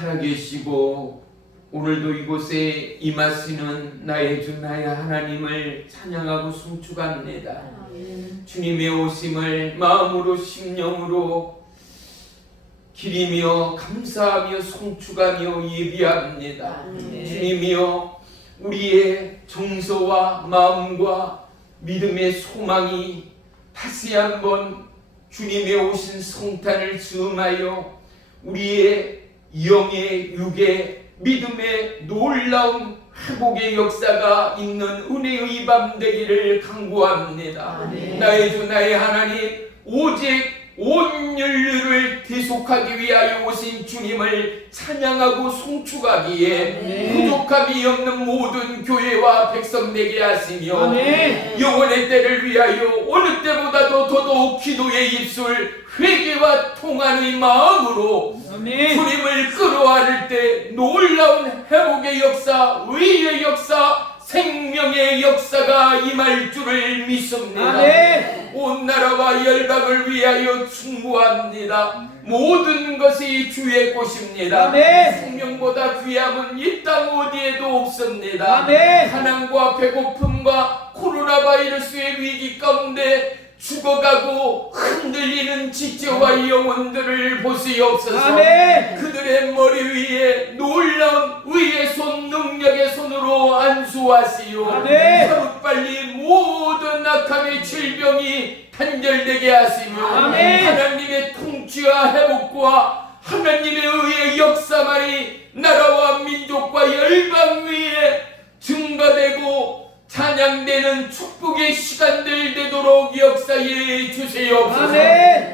살아계시고 오늘도 이곳에 임하시는 나의 주 나의 하나님을 찬양하고 송축합니다. 주님의 오심을 마음으로 심령으로 기리며 감사하며 송축하며 예비합니다. 주님이여, 우리의 정서와 마음과 믿음의 소망이 다시 한번 주님의 오신 성탄을 즈음하여 우리의 영의 육의 믿음의 놀라운 회복의 역사가 있는 은혜의 밤 되기를 간구합니다. 나의 주 나의 하나님, 오직 온 인류를 대속하기 위하여 오신 주님을 찬양하고 송축하기에 부족함이 없는 모든 교회와 백성 되게 하시며 영원의 때를 위하여 어느 때보다도 더더욱 기도의 입술 회개와 통한의 마음으로 주님을 끌어안을 때 놀라운 회복의 역사, 의의 역사, 생명의 역사가 임할 줄을 믿습니다. 온 나라와 열방을 위하여 충고합니다. 모든 것이 주의 것입니다. 생명보다 귀함은 이 땅 어디에도 없습니다. 가난과 배고픔과 코로나 바이러스의 위기 가운데 죽어가고 흔들리는 지체와 영혼들을 보시옵소서. 그들의 머리 위에 놀라운 의의 손, 능력의 손으로 안수하시오. 하루빨리 모든 악함의 질병이 단절되게 하시며 하나님의 통치와 회복과 하나님의 의의 역사만이 나라와 민족과 열방 위에 증가되고 찬양되는 축복의 시간들 되도록 역사해 주시옵소서.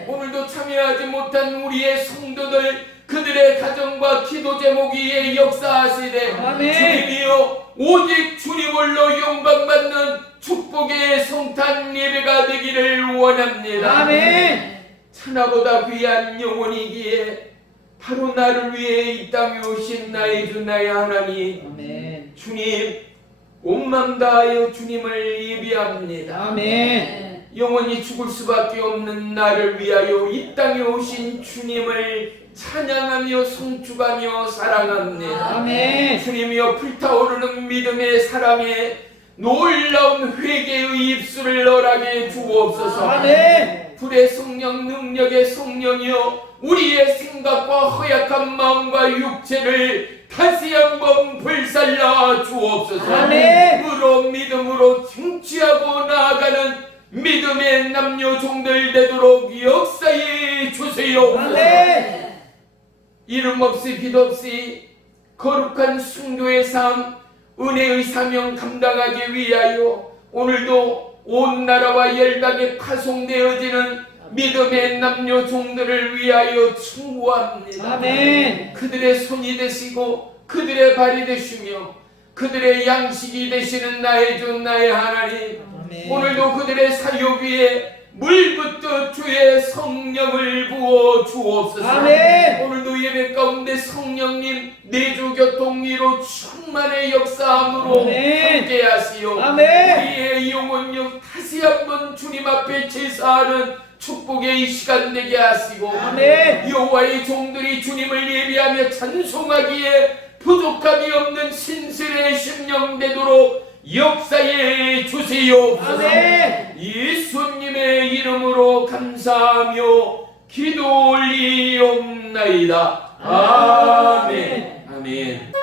오늘도 참여하지 못한 우리의 성도들, 그들의 가정과 기도 제목 위에 역사하시되 주님이여 오직 주님 홀로 영광받는 축복의 성탄 예배가 되기를 원합니다. 천하보다 귀한 영혼이기에 바로 나를 위해 이 땅에 오신 나의 주 나의 하나님, 주님 온 맘 다하여 주님을 예비합니다. 영원히 죽을 수밖에 없는 나를 위하여 이 땅에 오신 주님을 찬양하며 송축하며 사랑합니다. 주님이여 불타오르는 믿음의 사랑에 놀라운 회개의 입술을 허락해 주옵소서. 불의 성령, 능력의 성령이여 우리의 생각과 허약한 마음과 육체를 다시 한번 불살라 주옵소서. 의로 믿음으로 충치하고 나아가는 믿음의 남녀 종들 되도록 역사해 주세요. 이름 없이 빛 없이 거룩한 순교의 삶, 은혜의 사명 감당하기 위하여 오늘도 온 나라와 열방에 파송되어지는 믿음의 남녀 종들을 위하여 충고합니다. 그들의 손이 되시고 그들의 발이 되시며 그들의 양식이 되시는 나의 주 나의 하나님, 오늘도 그들의 사역 위에 물붓듯 주의 성령을 부어 주옵소서. 오늘도 예배 가운데 성령님 내주 교통위로 충만의 역사함으로 함께 하시오. 우리의 영혼력 다시 한번 주님 앞에 제사하는 축복의 이 시간 되게 하시고 여호와의 종들이 주님을 예비하며 찬송하기에 부족함이 없는 신실의 심령 되도록 역사해 주시옵소서. 예수님의 이름으로 감사하며 기도 올리옵나이다. 아멘. 아멘. 아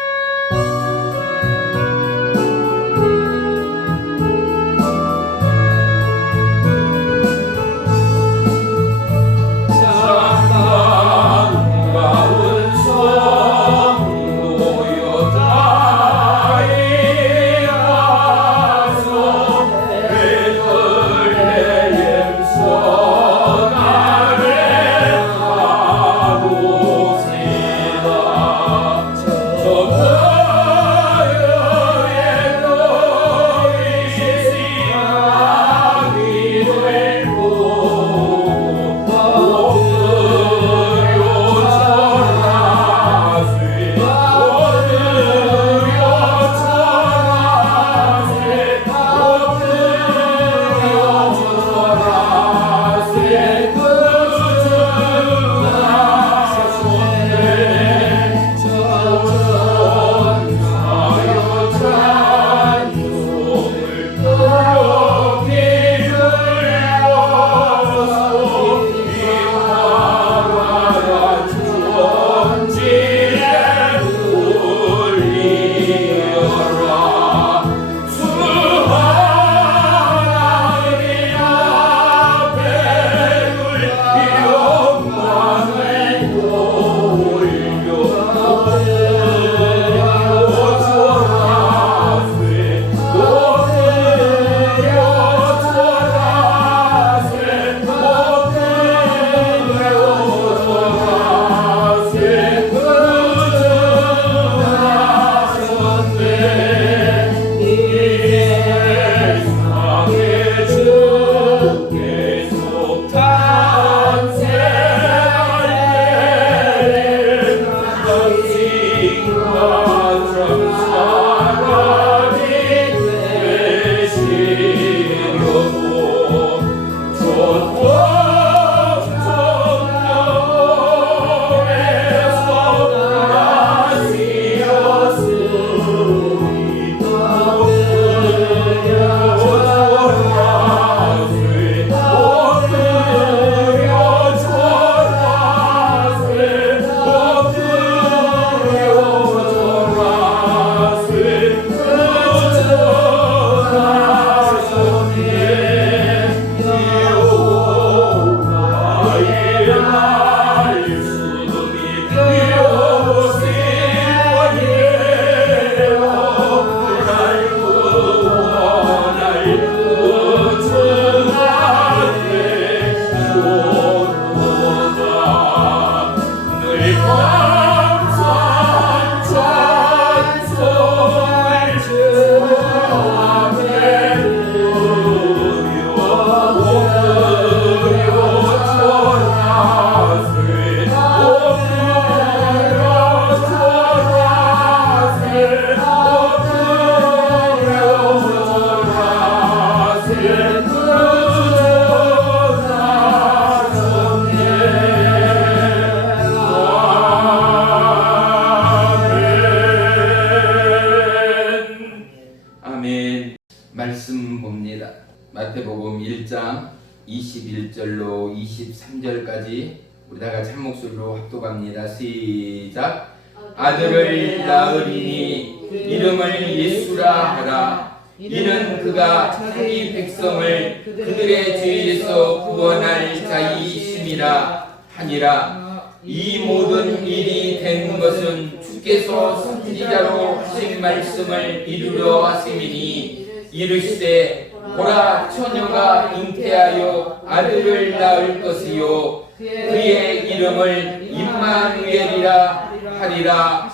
말씀 봅니다. 마태복음 1장 21절로 23절까지 우리 다 같이 한 목소리로 합독합니다. 시작. 아들을 낳으리니 이름을 예수라 하라. 이는 그가 자기 백성을 그들의 죄에서 구원할 자이심이라 하니라. 이 모든 일이 된 것은 주께서 선지자로 하신 말씀을 이루려 하심이니 이르시되 보라 처녀가 잉태하여 아들을 낳을 것이요 그의 이름을 임마누엘이라 하리라.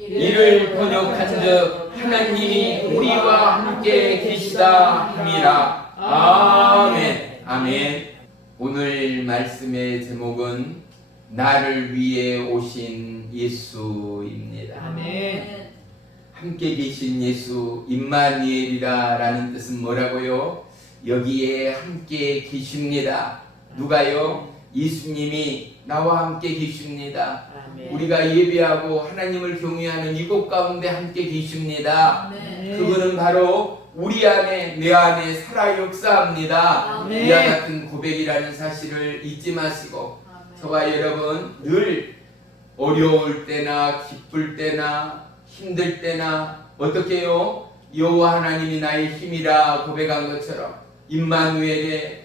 이를 번역한즉 하나님이 우리와 함께 계시다 함이라. 아멘. 아멘. 오늘 말씀의 제목은 나를 위해 오신 예수입니다. 아멘. 함께 계신 예수, 임마누엘이라 라는 뜻은 뭐라고요? 여기에 함께 계십니다. 누가요? 예수님이 나와 함께 계십니다. 아멘. 우리가 예배하고 하나님을 경외하는 이곳 가운데 함께 계십니다. 아멘. 그분은 바로 우리 안에, 내 안에 살아 역사합니다. 아멘. 이와 같은 고백이라는 사실을 잊지 마시고 저와 여러분 늘 어려울 때나 기쁠 때나 힘들 때나 어떻게 해요? 여호와 하나님이 나의 힘이라 고백한 것처럼 임마누엘의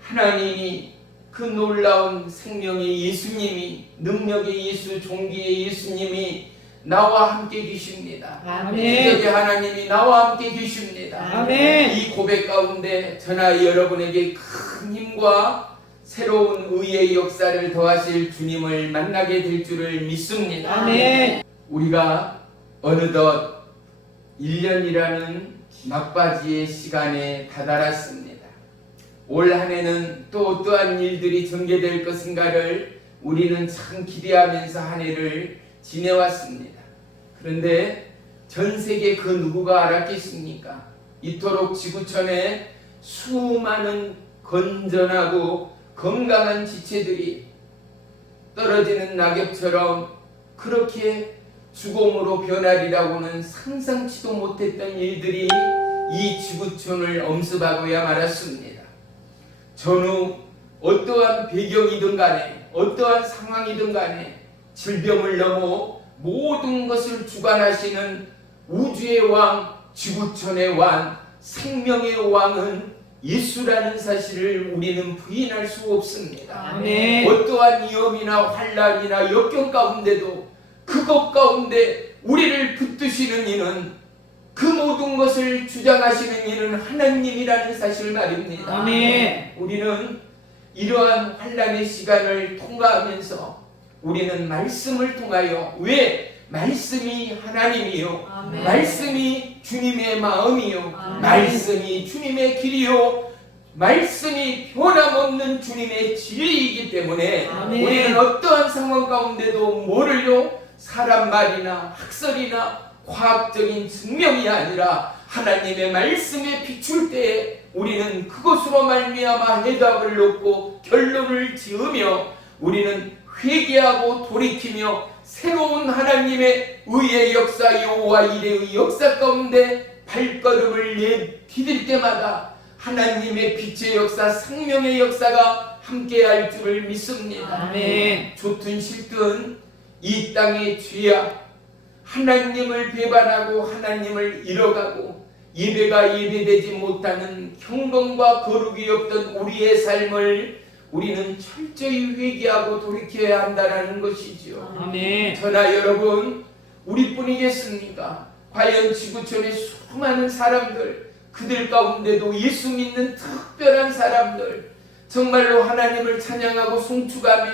하나님이 그 놀라운 생명의 예수님이, 능력의 예수, 종기의 예수님이 나와 함께 계십니다. 아멘. 기적의 하나님이 나와 함께 계십니다. 아멘. 이 고백 가운데 저나 여러분에게 큰 힘과 새로운 의의 역사를 더하실 주님을 만나게 될 줄을 믿습니다. 아멘. 우리가 어느덧 1년이라는 막바지의 시간에 다다랐습니다. 올 한 해는 또 어떠한 일들이 전개될 것인가를 우리는 참 기대하면서 한 해를 지내왔습니다. 그런데 전 세계 그 누구가 알았겠습니까? 이토록 지구촌에 수많은 건전하고 건강한 지체들이 떨어지는 낙엽처럼 그렇게 죽음으로 변하리라고는 상상치도 못했던 일들이 이 지구촌을 엄습하고야 말았습니다. 전후 어떠한 배경이든 간에 어떠한 상황이든 간에 질병을 넘어 모든 것을 주관하시는 우주의 왕, 지구촌의 왕, 생명의 왕은 예수라는 사실을 우리는 부인할 수 없습니다. 아멘. 어떠한 위험이나 환란이나 역경 가운데도 그것 가운데 우리를 붙드시는 이는 그 모든 것을 주장하시는 이는 하나님이라는 사실 말입니다. 아멘. 우리는 이러한 환란의 시간을 통과하면서 우리는 말씀을 통하여 왜 말씀이 하나님이요, 아멘. 말씀이 주님의 마음이요, 아멘. 말씀이 주님의 길이요, 말씀이 변함없는 주님의 진리이기 때문에 아멘. 우리는 어떠한 상황 가운데도 뭐를요? 사람 말이나 학설이나 과학적인 증명이 아니라 하나님의 말씀에 비출 때에 우리는 그것으로 말미암아 해답을 얻고 결론을 지으며 우리는 회개하고 돌이키며 새로운 하나님의 의의 역사, 여호와 이레의 역사 가운데 발걸음을 내디딜 때마다 하나님의 빛의 역사, 생명의 역사가 함께할 줄을 믿습니다. 아멘. 좋든 싫든 이 땅의 죄악, 하나님을 배반하고 하나님을 잃어가고 예배가 예배되지 못하는 경건과 거룩이 없던 우리의 삶을 우리는 철저히 회개하고 돌이켜야 한다는 것이지요. 아멘. 저나 여러분, 우리뿐이겠습니까? 과연 지구촌의 수많은 사람들, 그들 가운데도 예수 믿는 특별한 사람들, 정말로 하나님을 찬양하고 송축하며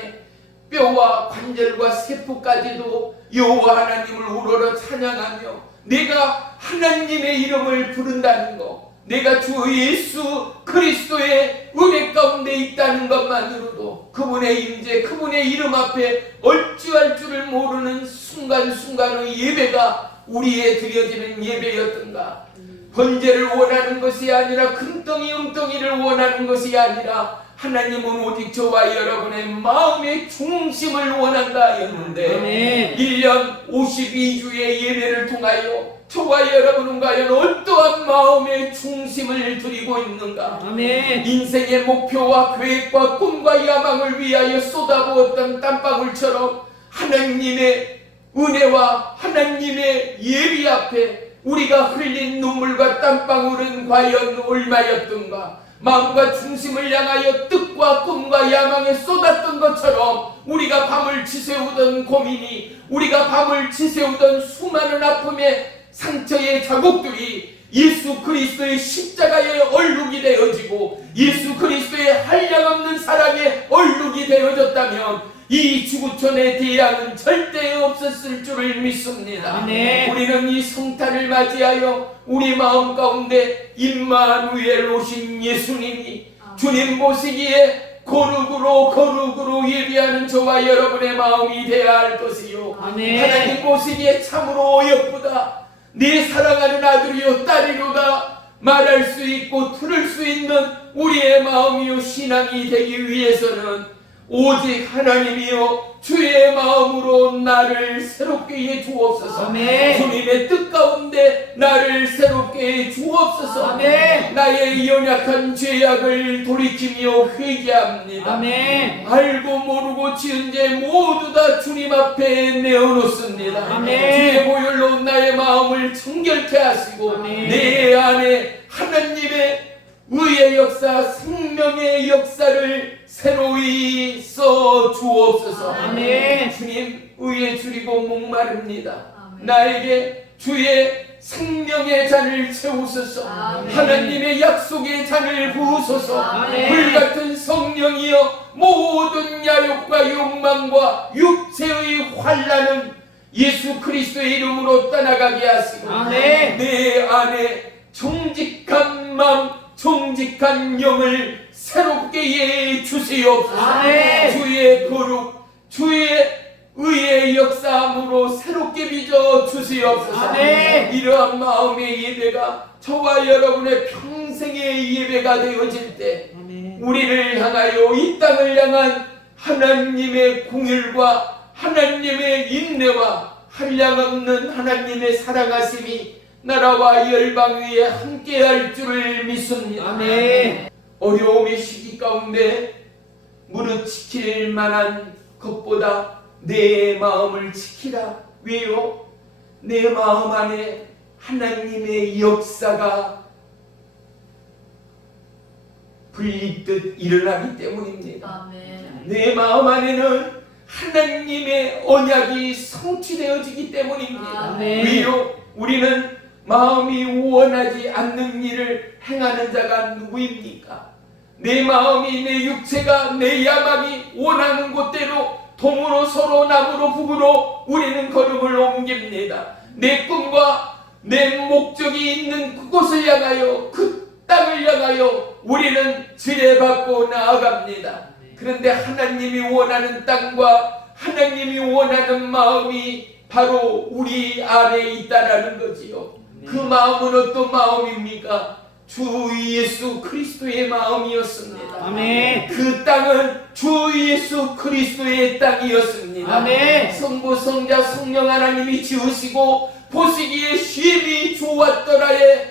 뼈와 관절과 세포까지도 여호와 하나님을 우러러 찬양하며 내가 하나님의 이름을 부른다는 것, 내가 주 예수 그리스도의 은혜 가운데 있다는 것만으로도 그분의 임재, 그분의 이름 앞에 얼찌할 줄을 모르는 순간순간의 예배가 우리의 드려지는 예배였던가. 번제를 원하는 것이 아니라 금덩이 은덩이를 원하는 것이 아니라 하나님은 오직 저와 여러분의 마음의 중심을 원한다 하였는데 1년 52주의 예배를 통하여 저와 여러분은 과연 어떠한 마음의 중심을 두리고 있는가? 아멘. 인생의 목표와 계획과 꿈과 야망을 위하여 쏟아부었던 땀방울처럼 하나님의 은혜와 하나님의 예비 앞에 우리가 흘린 눈물과 땀방울은 과연 얼마였던가? 마음과 중심을 향하여 뜻과 꿈과 야망에 쏟았던 것처럼 우리가 밤을 지새우던 고민이, 우리가 밤을 지새우던 수많은 아픔의 상처의 자국들이 예수 그리스도의 십자가의 얼룩이 되어지고 예수 그리스도의 한량없는 사랑의 얼룩이 되어졌다면 이 지구촌의 대양은 절대 없었을 줄을 믿습니다. 아멘. 우리는 이 성탄을 맞이하여 우리 마음 가운데 임마누엘 오신 예수님이 주님 보시기에 거룩으로 예비하는 저와 여러분의 마음이 되어야 할 것이요. 아멘. 하나님 보시기에 참으로 어여쁘다, 내 사랑하는 아들이요 딸이로다 말할 수 있고 들을 수 있는 우리의 마음이요 신앙이 되기 위해서는 오직 하나님이요 주의 마음으로 나를 새롭게 해 주옵소서. 아멘. 주님의 뜻 가운데 나를 새롭게 해 주옵소서. 아멘. 나의 연약한 죄악을 돌이키며 회개합니다. 아멘. 알고 모르고 지은 죄 모두 다 주님 앞에 내어놓습니다. 아멘. 주의 보혈로 나의 마음을 청결케 하시고 아멘. 내 안에 하나님의 의의 역사, 생명의 역사를 새로이 써 주옵소서. 아멘. 주님 의에 줄이고 목마릅니다. 아멘. 나에게 주의 생명의 잔을 채우소서. 아멘. 하나님의 약속의 잔을 부으소서. 아멘. 불같은 성령이여 모든 야욕과 욕망과 육체의 환란은 예수 그리스도의 이름으로 떠나가게 하시고 아멘. 내 안에 정직한 마음, 정직한 영을 새롭게 해 주시옵소서. 아멘. 주의 거룩, 주의 의의 역사함으로 새롭게 빚어 주시옵소서. 아멘. 이러한 마음의 예배가 저와 여러분의 평생의 예배가 되어질 때 아멘. 우리를 향하여 이 땅을 향한 하나님의 공율과 하나님의 인내와 한량없는 하나님의 사랑하심이 나라와 열방 위에 함께할 줄을 믿습니다. 아멘. 어려움의 시기 가운데 무릇 지킬 만한 것보다 내 마음을 지키라. 왜요? 내 마음 안에 하나님의 역사가 불리듯 일어나기 때문입니다. 아멘. 내 마음 안에는 하나님의 언약이 성취되어지기 때문입니다. 아멘. 왜요? 우리는 마음이 원하지 않는 일을 행하는 자가 누구입니까? 내 마음이, 내 육체가, 내 야망이 원하는 곳대로 동으로 서로 남으로 북으로 우리는 걸음을 옮깁니다. 내 꿈과 내 목적이 있는 그곳을 향하여, 그 땅을 향하여 우리는 지뢰받고 나아갑니다. 그런데 하나님이 원하는 땅과 하나님이 원하는 마음이 바로 우리 안에 있다라는 거지요. 그 마음은 어떤 마음입니까? 주 예수 그리스도의 마음이었습니다. 아멘. 그 땅은 주 예수 그리스도의 땅이었습니다. 아멘. 성부, 성자, 성령 하나님이 지으시고 보시기에 심히 좋았더라의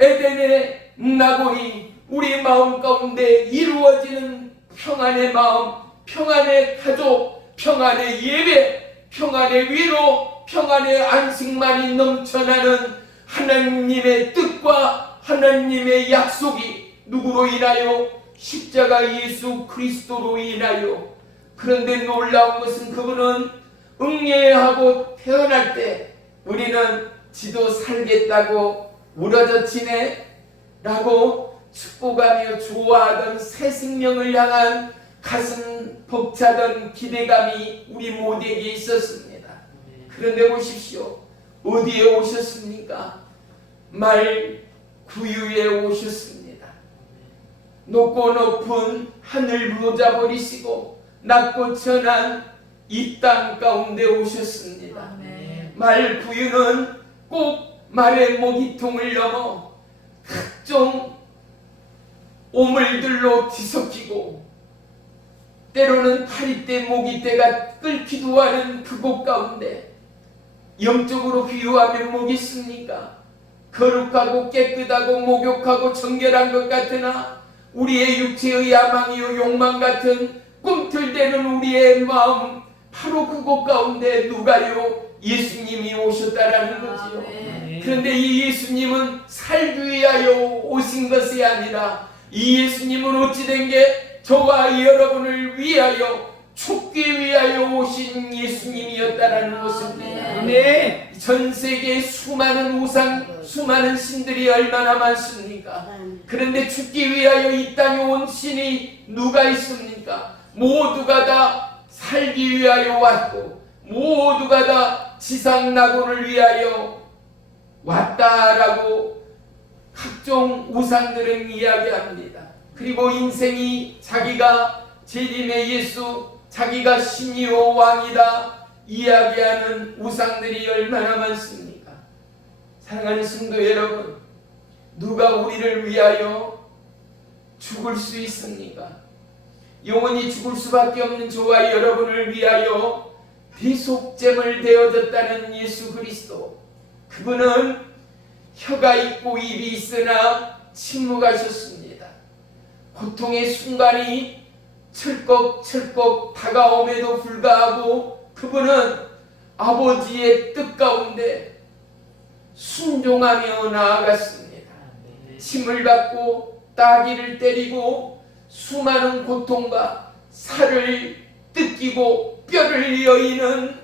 에덴의 낙원이 우리 마음 가운데 이루어지는 평안의 마음, 평안의 가족, 평안의 예배, 평안의 위로, 평안의 안식만이 넘쳐나는 하나님의 뜻과 하나님의 약속이 누구로 인하여? 십자가 예수 그리스도로 인하여. 그런데 놀라운 것은 그분은 응애하고 태어날 때 우리는 지도 살겠다고 무너져 지내? 라고 축복하며 좋아하던 새 생명을 향한 가슴 벅차던 기대감이 우리 모두에게 있었습니다. 그런데 보십시오. 어디에 오셨습니까? 말 구유에 오셨습니다. 높고 높은 하늘 놓아버리시고 낮고 천한 이 땅 가운데 오셨습니다. 아멘. 말 구유는 꼭 말의 모기통을 넘어 각종 오물들로 뒤섞이고 때로는 파리떼 모기떼가 끓기도 하는 그곳 가운데 영적으로 비유하면 뭐겠습니까? 거룩하고 깨끗하고 목욕하고 정결한 것 같으나 우리의 육체의 야망이요 욕망 같은 꿈틀대는 우리의 마음, 바로 그곳 가운데 누가요? 예수님이 오셨다라는 거지요. 그런데 이 예수님은 살기 위하여 오신 것이 아니라 이 예수님은 어찌된 게 저와 여러분을 위하여 죽기 위하여 오신 예수님이었다라는 것입니다. 전 세계에 수많은 우상, 수많은 신들이 얼마나 많습니까? 그런데 죽기 위하여 이 땅에 온 신이 누가 있습니까? 모두가 다 살기 위하여 왔고 모두가 다 지상낙원을 위하여 왔다라고 각종 우상들은 이야기합니다. 그리고 인생이 자기가 재림의 예수, 자기가 신이요 왕이다 이야기하는 우상들이 얼마나 많습니까? 사랑하는 성도 여러분, 누가 우리를 위하여 죽을 수 있습니까? 영원히 죽을 수밖에 없는 저와 여러분을 위하여 대속제물 되어졌다는 예수 그리스도, 그분은 혀가 있고 입이 있으나 침묵하셨습니다. 고통의 순간이 철컥철컥 다가옴에도 불구하고 그분은 아버지의 뜻 가운데 순종하며 나아갔습니다. 침을 받고 따귀를 때리고 수많은 고통과 살을 뜯기고 뼈를 여이는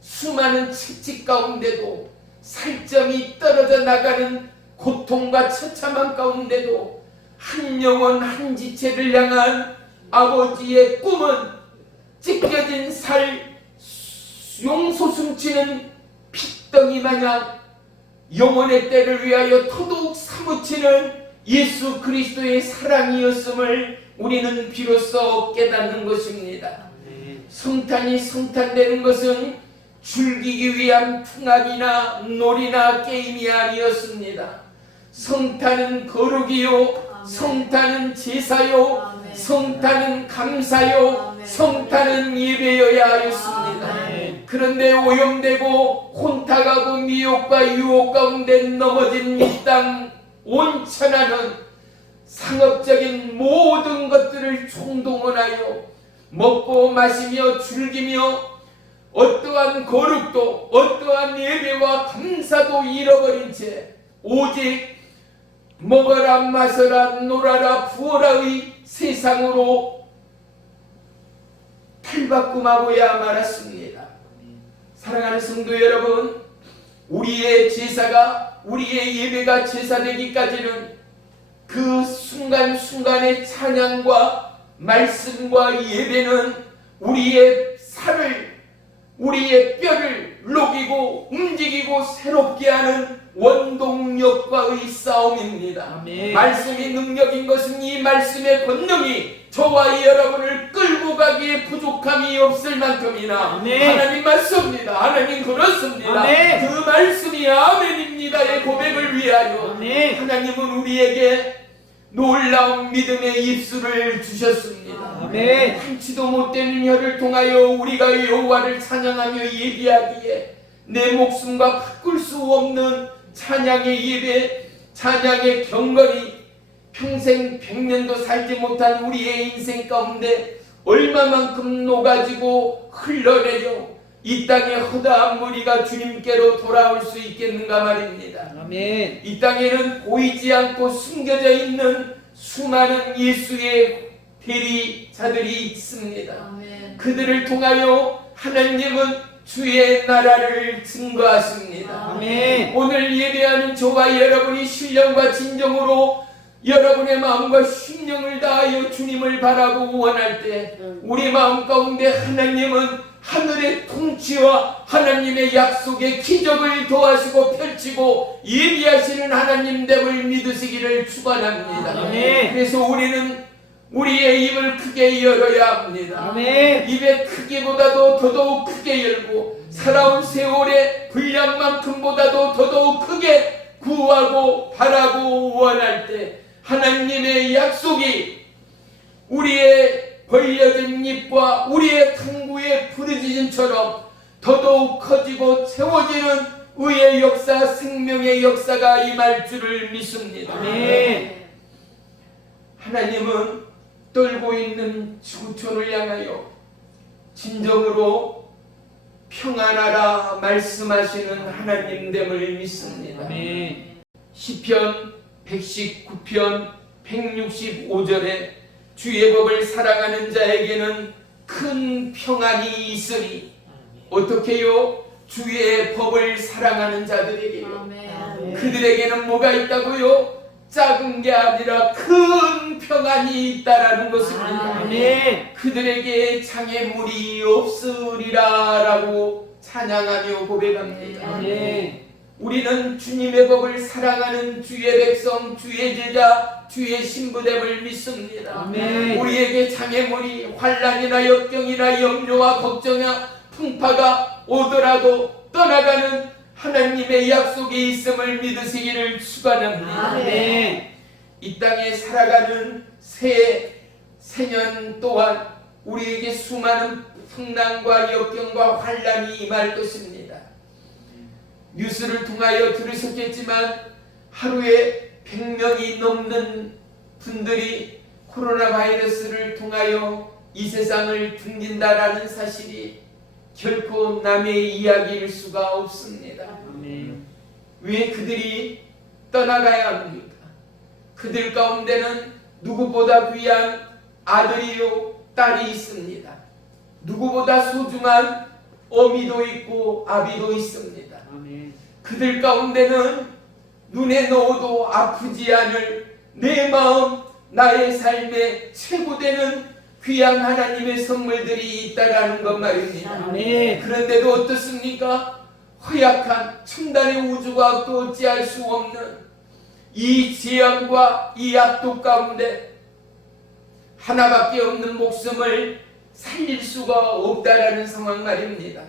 수많은 채찍 가운데도 살점이 떨어져 나가는 고통과 처참함 가운데도 한 영혼 한 지체를 향한 아버지의 꿈은 찢겨진 살 용소 숨치는 핏덩이 마냥 영혼의 때를 위하여 더더욱 사무치는 예수 그리스도의 사랑이었음을 우리는 비로소 깨닫는 것입니다. 성탄이 성탄되는 것은 즐기기 위한 풍악이나 놀이나 게임이 아니었습니다. 성탄은 거룩이요, 성탄은 제사요, 성탄은 감사요, 성탄은 예배여야 하였습니다. 그런데 오염되고 혼탁하고 미혹과 유혹 가운데 넘어진 이 땅 온 천하는 상업적인 모든 것들을 총동원하여 먹고 마시며 즐기며 어떠한 거룩도 어떠한 예배와 감사도 잃어버린 채 오직 먹어라 마셔라 놀아라 부어라의 세상으로 탈바꿈하고야 말았습니다. 사랑하는 성도 여러분, 우리의 제사가 우리의 예배가 제사되기까지는 그 순간순간의 찬양과 말씀과 예배는 우리의 살을 우리의 뼈를 녹이고 움직이고 새롭게 하는 원동력과의 싸움입니다. 아멘. 말씀이 능력인 것은 이 말씀의 권능이 저와 여러분을 끌고 가기에 부족함이 없을 만큼이나 아멘. 하나님 맞습니다. 하나님 그렇습니다. 아멘. 그 말씀이 아멘입니다의 고백을 위하여 아멘. 하나님은 우리에게 놀라운 믿음의 입술을 주셨습니다. 아멘. 한치도 못되는 혀를 통하여 우리가 여호와를 찬양하며 예비하기에 내 목숨과 바꿀 수 없는 찬양의 예배, 찬양의 경건이 평생 100년도 살지 못한 우리의 인생 가운데 얼마만큼 녹아지고 흘러내려 이 땅의 허다한 무리가 주님께로 돌아올 수 있겠는가 말입니다. 아멘. 이 땅에는 보이지 않고 숨겨져 있는 수많은 예수의 대리자들이 있습니다. 아멘. 그들을 통하여 하나님은 주의 나라를 증거하십니다. 아멘. 오늘 예배하는 저와 여러분이 신령과 진정으로 여러분의 마음과 심령을 다하여 주님을 바라고 원할 때 우리 마음 가운데 하나님은 하늘의 통치와 하나님의 약속의 기적을 도하시고 펼치고 예비하시는 하나님됨을 믿으시기를 축원합니다. 아멘. 그래서 우리는 우리의 입을 크게 열어야 합니다. 아멘. 입의 크기보다도 더더욱 크게 열고 살아온 세월의 분량만큼보다도 더더욱 크게 구하고 바라고 원할 때 하나님의 약속이 우리의 벌려진 입과 우리의 탕구의 부르짖음처럼 더더욱 커지고 채워지는 의의 역사, 생명의 역사가 임할 줄을 믿습니다. 아멘. 하나님은 떨고 있는 지구촌을 향하여 진정으로 평안하라 말씀하시는 하나님됨을 믿습니다. 아멘. 시편 119편 165절에 주의 법을 사랑하는 자에게는 큰 평안이 있으니 어떻게요? 주의 법을 사랑하는 자들에게요. 아멘. 그들에게는 뭐가 있다고요? 작은 게 아니라 큰 평안이 있다라는 것입니다. 아멘. 그들에게 장애물이 없으리라 라고 찬양하며 고백합니다. 아멘. 우리는 주님의 법을 사랑하는 주의 백성, 주의 제자, 주의 신부됨을 믿습니다. 아멘. 우리에게 장애물이 환난이나 역경이나 염려와 걱정이나 풍파가 오더라도 떠나가는 하나님의 약속이 있음을 믿으시기를 축원합니다. 아멘. 이 땅에 살아가는 새년 동안 우리에게 수많은 풍랑과 역경과 환난이 임할 것입니다. 뉴스를 통하여 들으셨겠지만 하루에 100명이 넘는 분들이 코로나 바이러스를 통하여 이 세상을 등진다라는 사실이 결코 남의 이야기일 수가 없습니다. 아멘. 왜 그들이 떠나가야 합니까? 그들 가운데는 누구보다 귀한 아들이요 딸이 있습니다. 누구보다 소중한 어미도 있고 아비도 있습니다. 아멘. 그들 가운데는 눈에 넣어도 아프지 않을 내 마음, 나의 삶의 최고되는 귀한 하나님의 선물들이 있다라는 것 말입니다. 아멘. 그런데도 어떻습니까? 허약한 첨단의 우주과학도 어찌할 수 없는 이 재앙과 이 악독 가운데 하나밖에 없는 목숨을 살릴 수가 없다라는 상황 말입니다.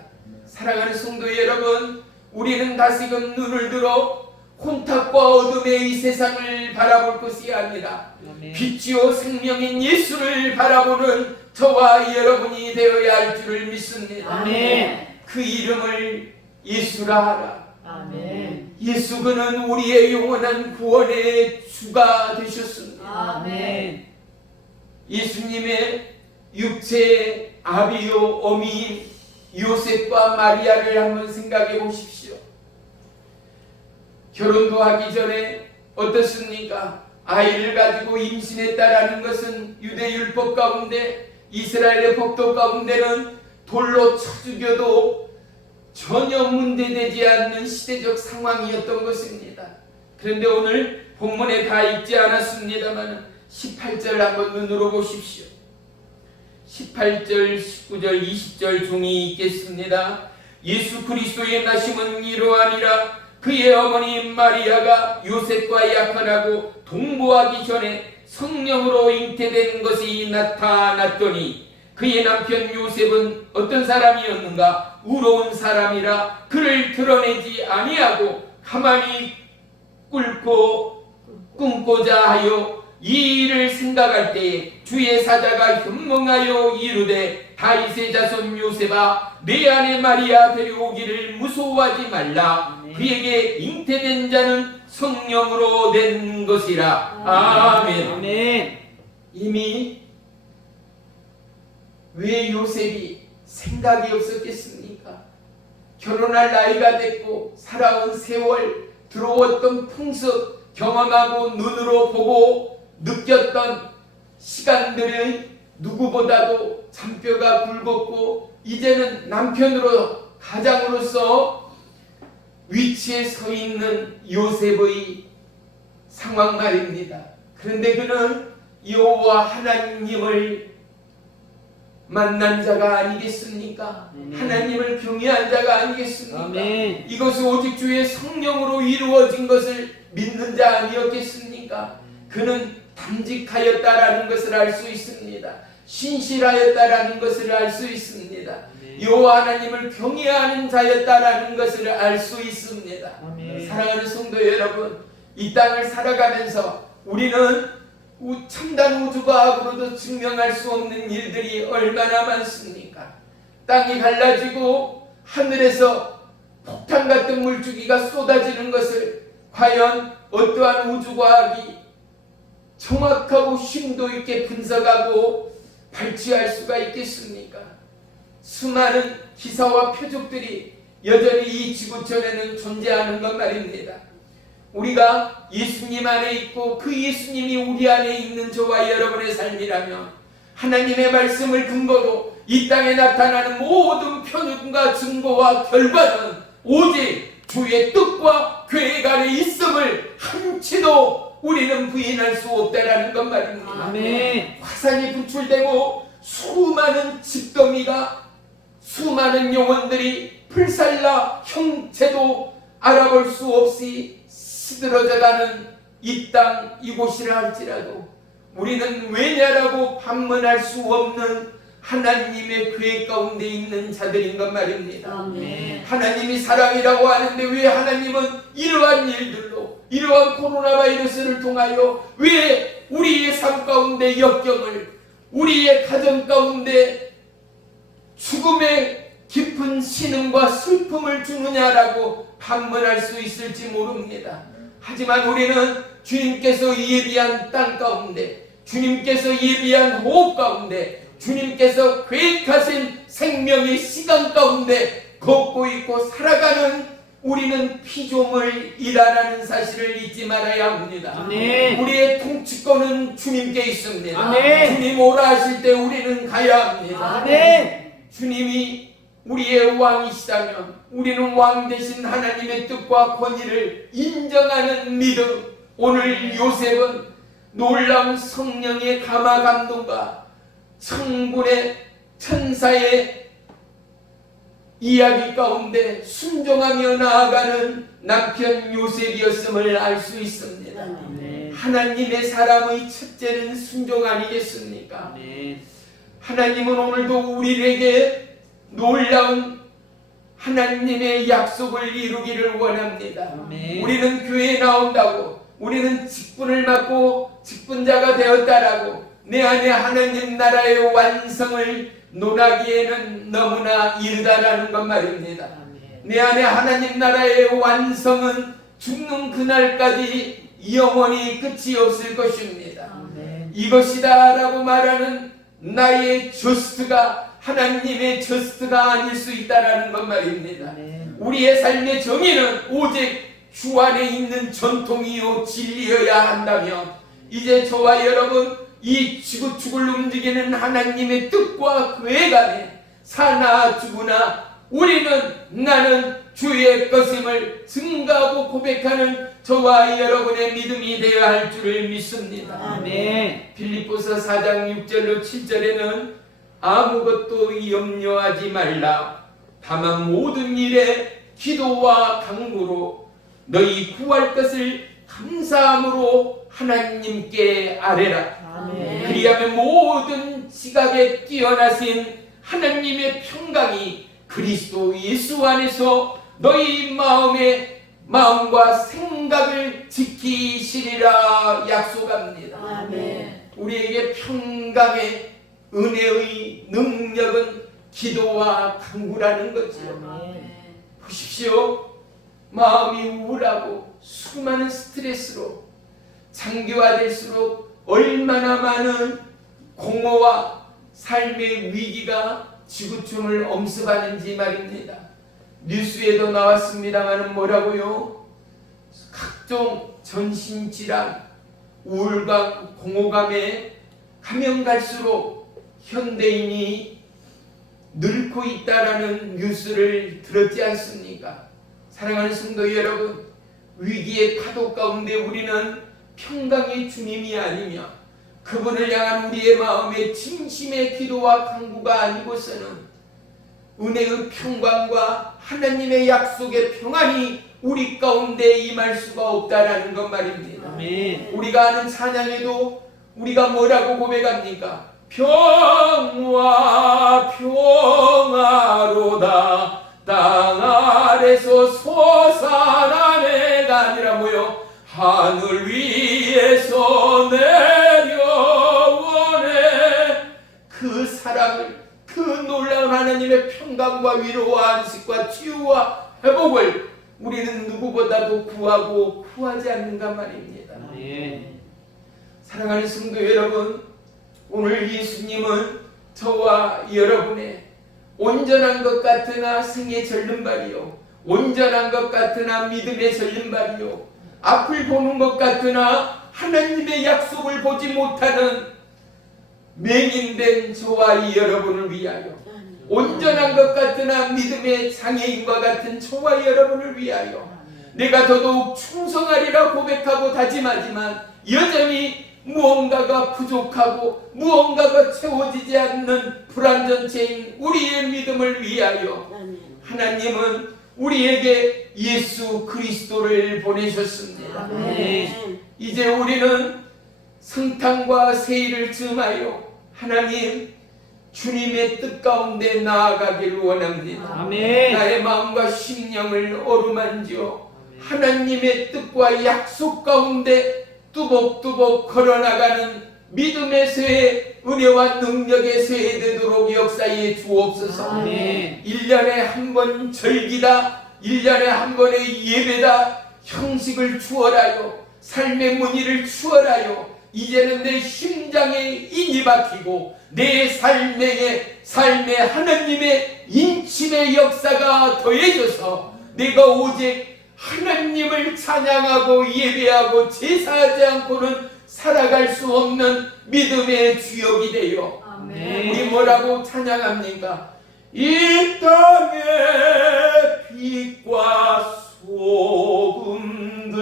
사랑하는 성도 여러분, 우리는 다시금 눈을 들어 혼탁과 어둠의 이 세상을 바라볼 것이 아니라 아멘. 빛이요 생명인 예수를 바라보는 저와 여러분이 되어야 할 줄을 믿습니다. 아멘. 그 이름을 예수라 하라. 아멘. 예수 그는 우리의 영원한 구원의 주가 되셨습니다. 아멘. 예수님의 육체의 아비요 어미인 요셉과 마리아를 한번 생각해 보십시오. 결혼도 하기 전에 어떻습니까? 아이를 가지고 임신했다라는 것은 유대 율법 가운데 이스라엘의 법도 가운데는 돌로 쳐 죽여도 전혀 문제되지 않는 시대적 상황이었던 것입니다. 그런데 오늘 본문에 다 읽지 않았습니다만 18절 한번 눈으로 보십시오. 18절, 19절, 20절 종이 있겠습니다. 예수 그리스도의 나심은 이러하니라. 그의 어머니 마리아가 요셉과 약혼하고 동거하기 전에 성령으로 잉태된 것이 나타났더니 그의 남편 요셉은 어떤 사람이었는가? 우러운 사람이라 그를 드러내지 아니하고 가만히 꿈고자 하여 이 일을 생각할 때에 주의 사자가 현몽하여 이르되 다윗의 자손 요셉아 내 아내 마리아 데려오기를 무서워하지 말라. 그에게 잉태된 자는 성령으로 된 것이라. 아멘. 아멘. 이미 왜 요셉이 생각이 없었겠습니까? 결혼할 나이가 됐고 살아온 세월, 들어왔던 풍습, 경험하고 눈으로 보고 느꼈던 시간들은 누구보다도 잔뼈가 굵었고 이제는 남편으로 가장으로서 위치에 서 있는 요셉의 상황 말입니다. 그런데 그는 여호와 하나님을 만난 자가 아니겠습니까? 하나님을 경외한 자가 아니겠습니까? 아멘. 이것이 오직 주의 성령으로 이루어진 것을 믿는 자 아니었겠습니까? 그는 담직하였다라는 것을 알 수 있습니다. 신실하였다라는 것을 알 수 있습니다. 여호와 하나님을 경외하는 자였다라는 것을 알 수 있습니다. 아멘. 사랑하는 성도 여러분, 이 땅을 살아가면서 우리는 첨단 우주과학으로도 증명할 수 없는 일들이 얼마나 많습니까? 땅이 갈라지고 하늘에서 폭탄 같은 물줄기가 쏟아지는 것을 과연 어떠한 우주과학이 정확하고 심도 있게 분석하고 발치할 수가 있겠습니까? 수많은 기사와 표적들이 여전히 이 지구촌에는 존재하는 것 말입니다. 우리가 예수님 안에 있고 그 예수님이 우리 안에 있는 저와 여러분의 삶이라면 하나님의 말씀을 근거로 이 땅에 나타나는 모든 표현과 증거와 결과는 오직 주의 뜻과 계획 안에 있음을 한치도 우리는 부인할 수 없다라는 것 말입니다. 아멘. 화산이 분출되고 수많은 집더미가 수많은 영혼들이 불살라 형체도 알아볼 수 없이 시들어져가는 이 땅 이곳이라 할지라도 우리는 왜냐라고 반문할 수 없는 하나님의 계획 가운데 있는 자들인 것 말입니다. 아멘. 하나님이 사랑이라고 하는데 왜 하나님은 이러한 일들로 이러한 코로나 바이러스를 통하여 왜 우리의 삶 가운데 역경을 우리의 가정 가운데 죽음의 깊은 신음과 슬픔을 주느냐라고 반문할 수 있을지 모릅니다. 하지만 우리는 주님께서 예비한 땅 가운데 주님께서 예비한 호흡 가운데 주님께서 계획하신 생명의 시간 가운데 걷고 있고 살아가는 우리는 피조물이라는 사실을 잊지 말아야 합니다. 아멘. 우리의 통치권은 주님께 있습니다. 아멘. 주님 오라 하실 때 우리는 가야 합니다. 아멘. 주님이 우리의 왕이시다면 우리는 왕 대신 하나님의 뜻과 권위를 인정하는 믿음. 오늘 요셉은 놀라운 성령의 감화 감동과 성군의 천사의 이야기 가운데 순종하며 나아가는 남편 요셉이었음을 알 수 있습니다. 아멘. 하나님의 사람의 첫째는 순종 아니겠습니까? 아멘. 하나님은 오늘도 우리에게 놀라운 하나님의 약속을 이루기를 원합니다. 아멘. 우리는 교회에 나온다고 우리는 직분을 맡고 직분자가 되었다라고 내 안에 하나님 나라의 완성을 논하기에는 너무나 이르다라는 것 말입니다. 아멘. 내 안에 하나님 나라의 완성은 죽는 그날까지 영원히 끝이 없을 것입니다. 아멘. 이것이다 라고 말하는 나의 저스트가 하나님의 저스트가 아닐 수 있다라는 것 말입니다. 아멘. 우리의 삶의 정의는 오직 주 안에 있는 전통이요 진리여야 한다면 이제 저와 여러분 이 지구축을 움직이는 하나님의 뜻과 계획 안에 사나 죽으나 우리는 나는 주의 것임을 증가하고 고백하는 저와 여러분의 믿음이 되어야 할 줄을 믿습니다. 아멘. 빌립보서 4장 6절로 7절에는 아무것도 염려하지 말라. 다만 모든 일에 기도와 간구로 너희 구할 것을 감사함으로 하나님께 아뢰라. 아멘. 그리하면 모든 지각에 뛰어나신 하나님의 평강이 그리스도 예수 안에서 너희 마음과 생각을 지키시리라 약속합니다. 아멘. 우리에게 평강의 은혜의 능력은 기도와 간구라는 거지요. 아멘. 보십시오. 마음이 우울하고 수많은 스트레스로 장기화될수록 얼마나 많은 공허와 삶의 위기가 지구촌을 엄습하는지 말입니다. 뉴스에도 나왔습니다만 뭐라고요? 각종 전신질환, 우울감, 공허감에 가면 갈수록 현대인이 늙고 있다라는 뉴스를 들었지 않습니까? 사랑하는 성도 여러분, 위기의 파도 가운데 우리는 평강의 주님이 아니며 그분을 향한 우리의 마음의 진심의 기도와 간구가 아니고서는 은혜의 평강과 하나님의 약속의 평안이 우리 가운데 임할 수가 없다라는 것 말입니다. 아멘. 우리가 아는 찬양에도 우리가 뭐라고 고백합니까? 평화 평화로다 땅 아래서 솟아나네가 아니라 뭐요? 하늘 위에서 내려오네. 그 사랑을 그 놀라운 하나님의 평강과 위로와 안식과 치유와 회복을 우리는 누구보다도 구하고 구하지 않는가 말입니다. 아멘. 사랑하는 성도 여러분, 오늘 예수님은 저와 여러분의 온전한 것 같으나 생의 절름발이요, 온전한 것 같으나 믿음의 절름발이요, 앞을 보는 것 같으나 하나님의 약속을 보지 못하는 맹인된 저와 여러분을 위하여, 온전한 것 같으나 믿음의 장애인과 같은 저와 여러분을 위하여 내가 더더욱 충성하리라 고백하고 다짐하지만 여전히 무언가가 부족하고 무언가가 채워지지 않는 불완전체인 우리의 믿음을 위하여 하나님은 우리에게 예수 그리스도를 보내셨습니다. 아멘. 이제 우리는 성탄과 세일을 즈음하여 하나님 주님의 뜻 가운데 나아가기를 원합니다. 아멘. 나의 마음과 심령을 어루만지어 하나님의 뜻과 약속 가운데 뚜벅뚜벅 걸어나가는 믿음의 쇠, 은혜와 능력의 쇠 되도록 역사에 주옵소서. 아멘. 1년에 한 번 절기다, 1년에 한 번의 예배다, 형식을 추월하여 삶의 문의를 추월하여 이제는 내 심장에 인이 박히고 내 삶에 하나님의 인침의 역사가 더해져서 내가 오직 하나님을 찬양하고 예배하고 제사하지 않고는 살아갈 수 없는 믿음의 주역이 되어 아멘. 우리 뭐라고 찬양합니까? 이 땅의 빛과 소금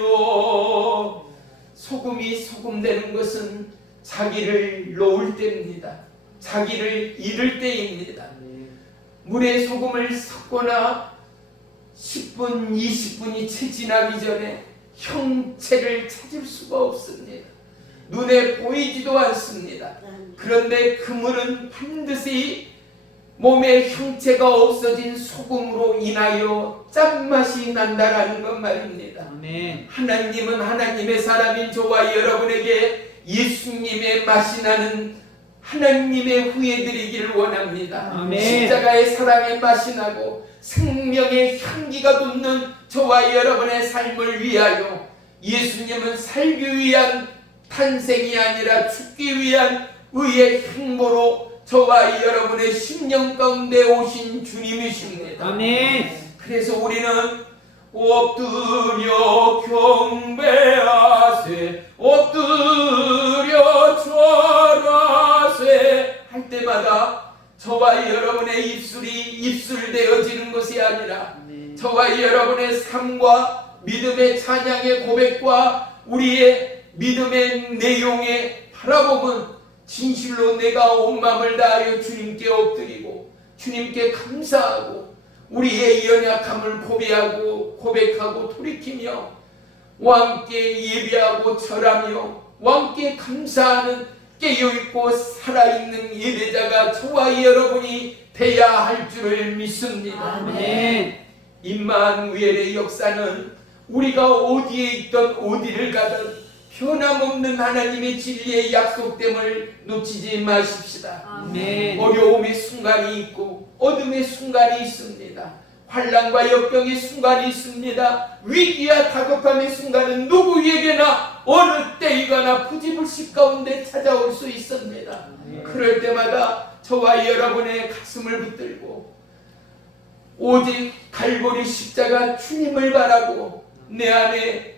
되어. 소금이 소금 되는 것은 자기를 놓을 때입니다. 자기를 잃을 때입니다. 물에 소금을 섞거나 10분, 20분이 채 지나기 전에 형체를 찾을 수가 없습니다. 눈에 보이지도 않습니다. 그런데 그 물은 반드시 몸의 형체가 없어진 소금으로 인하여 짠맛이 난다라는 것 말입니다. 아멘. 하나님은 하나님의 사람인 저와 여러분에게 예수님의 맛이 나는 하나님의 후예드리기를 원합니다. 아멘. 십자가의 사랑의 맛이 나고 생명의 향기가 돋는 저와 여러분의 삶을 위하여 예수님은 살기 위한 탄생이 아니라 죽기 위한 의의 행보로 저와 여러분의 심령 가운데 오신 주님이십니다. 아멘. 그래서 우리는 엎드려 경배하세, 엎드려 절하세 할 때마다 저와 여러분의 입술이 입술되어지는 것이 아니라 저와 여러분의 삶과 믿음의 찬양의 고백과 우리의 믿음의 내용의 바라보면 진실로 내가 온 마음을 다하여 주님께 엎드리고 주님께 감사하고 우리의 연약함을 고백하고 돌이키며 왕께 예배하고 절하며 왕께 감사하는 깨어있고 살아있는 예배자가 저와 여러분이 되어야 할 줄을 믿습니다. 아멘. 임마누엘의 역사는 우리가 어디에 있든 어디를 가든 변함없는 하나님의 진리의 약속됨을 놓치지 마십시다. 아멘. 어려움의 순간이 있고 어둠의 순간이 있습니다. 환난과 역경의 순간이 있습니다. 위기와 다급함의 순간은 누구에게나 어느 때이거나 부지불식 가운데 찾아올 수 있습니다. 그럴 때마다 저와 여러분의 가슴을 붙들고 오직 갈보리 십자가 주님을 바라고 내 안에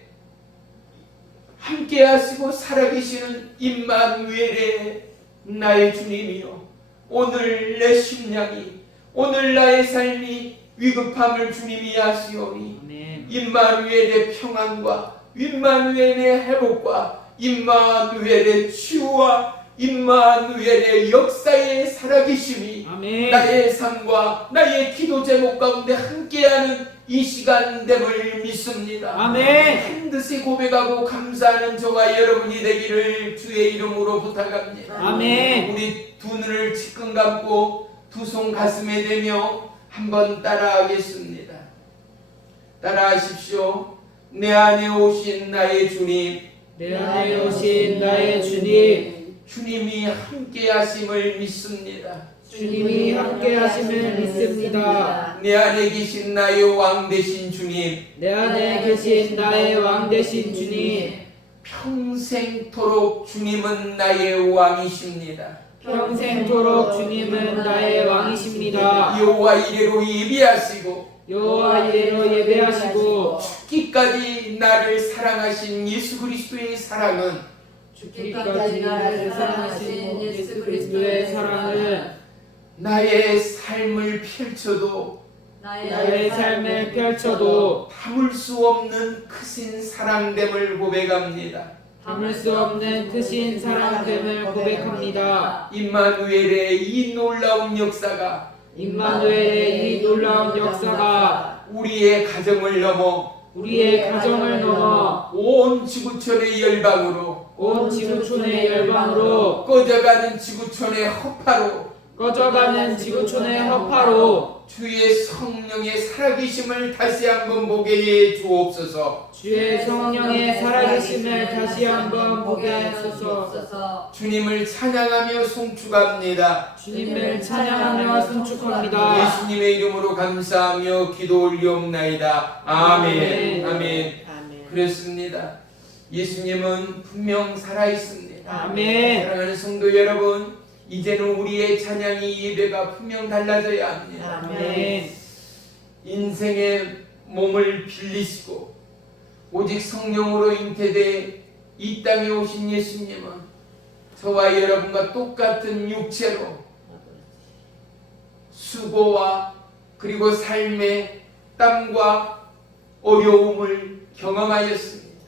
함께 하시고 살아계시는 임마누엘의 나의 주님이요, 오늘 내 심령이, 오늘 나의 삶이 위급함을 주님이 아시오니 아멘. 임마누엘의 평안과 임마누엘의 회복과 임마누엘의 치유와 임마누엘의 역사의 살아계심이 아멘. 나의 삶과 나의 기도 제목 가운데 함께하는 이 시간 됨을 믿습니다. 아멘. 반드시 고백하고 감사하는 저와 여러분이 되기를 주의 이름으로 부탁합니다. 아멘. 우리 두 눈을 지끈 감고 두 손 가슴에 대며 한번 따라하겠습니다. 따라하십시오. 내 안에 오신 나의 주님, 내 안에 오신 나의 주님, 주님이 함께 하심을 믿습니다. 주님이 함께 하심을 믿습니다. 내 안에 계신 나의 왕 되신 주님, 내 안에 계신 나의 왕 되신 주님, 평생토록 주님은 나의 왕이십니다. 평생토록 주님은 나의 왕이십니다. 여호와 이레로 예비하시고 여호와 이레로 예배하시고 죽기까지 나를 사랑하신 예수 그리스도의 사랑은 죽기까지 나를 사랑하신 예수 그리스도의 사랑은 나의 삶을 펼쳐도 나의 삶을 펼쳐도 담을 수 없는 크신 사랑됨을 고백합니다. 담을 수 없는 크신 사랑됨을 고백합니다. 임마누엘의 이 놀라운 역사가 임마누엘의 이 놀라운 역사가 우리의 가정을 넘어 우리의 가정을 넘어 온 지구촌의 열방으로 온 지구촌의 열방으로 꺼져가는 지구촌의 허파로 꺼져가는 지구촌의 허파로 주의 성령의 살아계심을 다시 한번 보게 해 주옵소서. 주의 성령의 살아계심을 다시 한번 보게 하소서. 주님을 찬양하며 송축합니다. 주님을 찬양하며 송축합니다. 예수님의 이름으로 감사하며 기도 올리옵나이다. 아멘. 아멘. 그렇습니다. 예수님은 분명 살아있습니다. 아멘. 사랑하는 성도 여러분, 이제는 우리의 찬양이 예배가 분명 달라져야 합니다. 아멘. 인생의 몸을 빌리시고 오직 성령으로 잉태돼 이 땅에 오신 예수님은 저와 여러분과 똑같은 육체로 수고와 그리고 삶의 땀과 어려움을 경험하였습니다.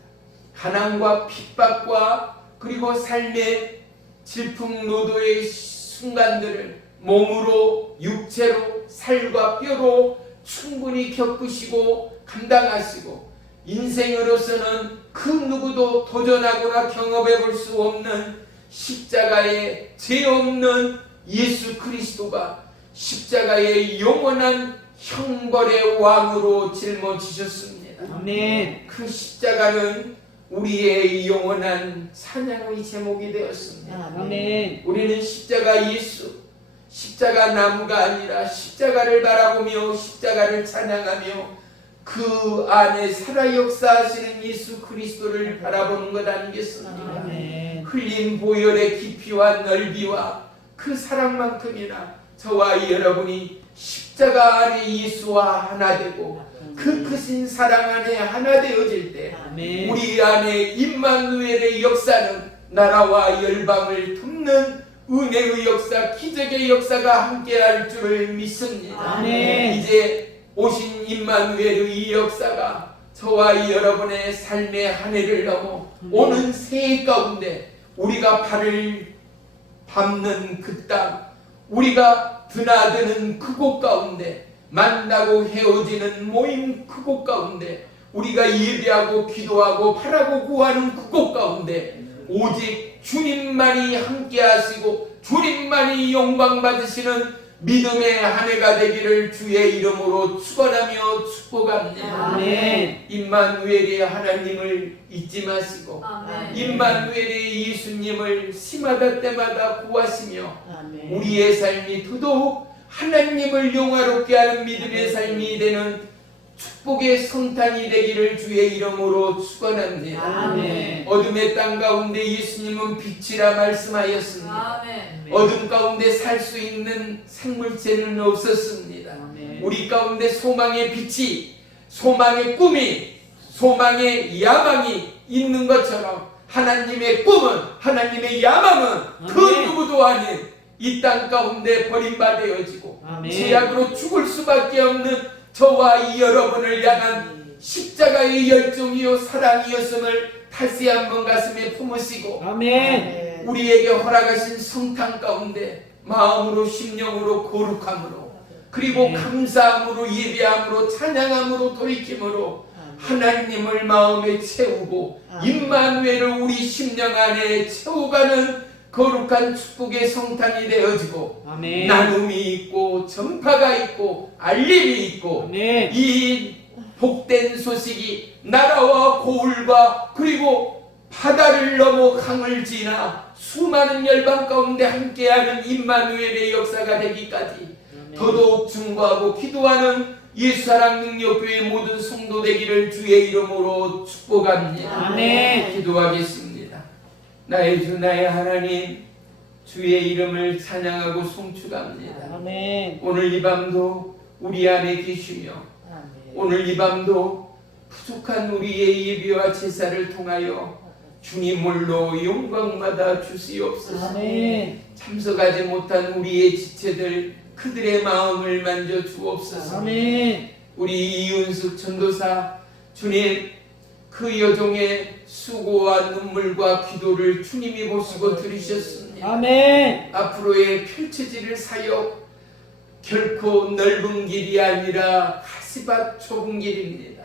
가난과 핍박과 그리고 삶의 질풍노도의 순간들을 몸으로 육체로 살과 뼈로 충분히 겪으시고 감당하시고 인생으로서는 그 누구도 도전하거나 경험해 볼 수 없는 십자가의 죄 없는 예수 그리스도가 십자가의 영원한 형벌의 왕으로 짊어지셨습니다. 아멘. 그 십자가는 우리의 영원한 찬양의 제목이 되었습니다. 아멘. 우리는 십자가 예수, 십자가 나무가 아니라 십자가를 바라보며 십자가를 찬양하며 그 안에 살아 역사하시는 예수 그리스도를 바라보는 것 아니겠습니까? 아멘. 흘린 보혈의 깊이와 넓이와 그 사랑만큼이나 저와 여러분이 십자가 안에 예수와 하나 되고 그 크신 사랑 안에 하나 되어질 때 아멘. 우리 안에 임마누엘의 역사는 나라와 열방을 돕는 은혜의 역사, 기적의 역사가 함께할 줄을 믿습니다. 아멘. 이제 오신 임마누엘의 이 역사가 저와 여러분의 삶의 한 해를 넘어 오는 새해 가운데 우리가 발을 밟는 그 땅, 우리가 드나드는 그곳 가운데 만나고 헤어지는 모임 그곳 가운데 우리가 예배하고 기도하고 바라고 구하는 그곳 가운데 오직 주님만이 함께 하시고 주님만이 영광 받으시는 믿음의 한 해가 되기를 주의 이름으로 축원하며 축복합니다. 아멘. 임마누엘의 하나님을 잊지 마시고 아멘. 임마누엘의 예수님을 시마다 때마다 구하시며 아멘. 우리의 삶이 더더욱 하나님을 영화롭게 하는 믿음의 삶이 되는 축복의 성탄이 되기를 주의 이름으로 축원합니다. 아멘. 어둠의 땅 가운데 예수님은 빛이라 말씀하였습니다. 아멘. 어둠 가운데 살 수 있는 생물체는 없었습니다. 아멘. 우리 가운데 소망의 빛이, 소망의 꿈이, 소망의 야망이 있는 것처럼 하나님의 꿈은, 하나님의 야망은 그 아멘. 누구도 아닌 이 땅 가운데 버림받아지고 아멘. 죄악으로 죽을 수밖에 없는 저와 이 여러분을 향한 십자가의 열정이요 사랑이었음을 다시 한번 가슴에 품으시고 아멘. 우리에게 허락하신 성탄 가운데 마음으로 심령으로 거룩함으로 그리고 감사함으로 예배함으로 찬양함으로 돌이킴으로 하나님을 마음에 채우고 임마누엘을 우리 심령 안에 채워가는 거룩한 축복의 성탄이 되어지고 아멘. 나눔이 있고 전파가 있고 알림이 있고 아멘. 이 복된 소식이 나라와 고을과 그리고 바다를 넘어 강을 지나 수많은 열방 가운데 함께하는 임마누엘의 역사가 되기까지 더더욱 증거하고 기도하는 예수사랑 능력교회 모든 성도 되기를 주의 이름으로 축복합니다. 아멘. 기도하겠습니다. 나의 주 나의 하나님, 주의 이름을 찬양하고 송축합니다. 아멘. 오늘 이 밤도 우리 안에 계시며 오늘 이 밤도 부족한 우리의 예배와 제사를 통하여 주님 홀로 영광받아 주시옵소서. 아멘. 참석하지 못한 우리의 지체들 그들의 마음을 만져 주옵소서. 아멘. 우리 이윤숙 전도사 주님, 그 여종의 수고와 눈물과 기도를 주님이 보시고 들으셨습니다. 아멘. 앞으로의 펼쳐질 사역 결코 넓은 길이 아니라 가시밭 좁은 길입니다.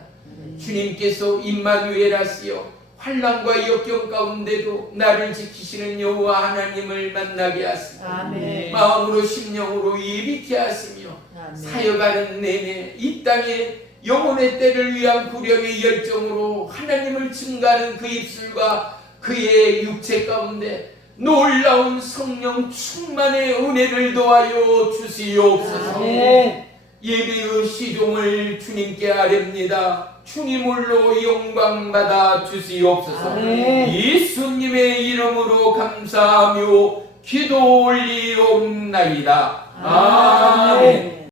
주님께서 임마누엘 하시어 환난과 역경 가운데도 나를 지키시는 여호와 하나님을 만나게 하시고 아멘. 마음으로 심령으로 예비케 하시며 사역하는 내내 이 땅에 영혼의 때를 위한 구령의 열정으로 하나님을 증가하는 그 입술과 그의 육체 가운데 놀라운 성령 충만의 은혜를 더하여 주시옵소서. 아멘. 예배의 시종을 주님께 아렵니다. 주님 홀로 영광받아 주시옵소서. 아멘. 예수님의 이름으로 감사하며 기도 올리옵나이다. 아멘.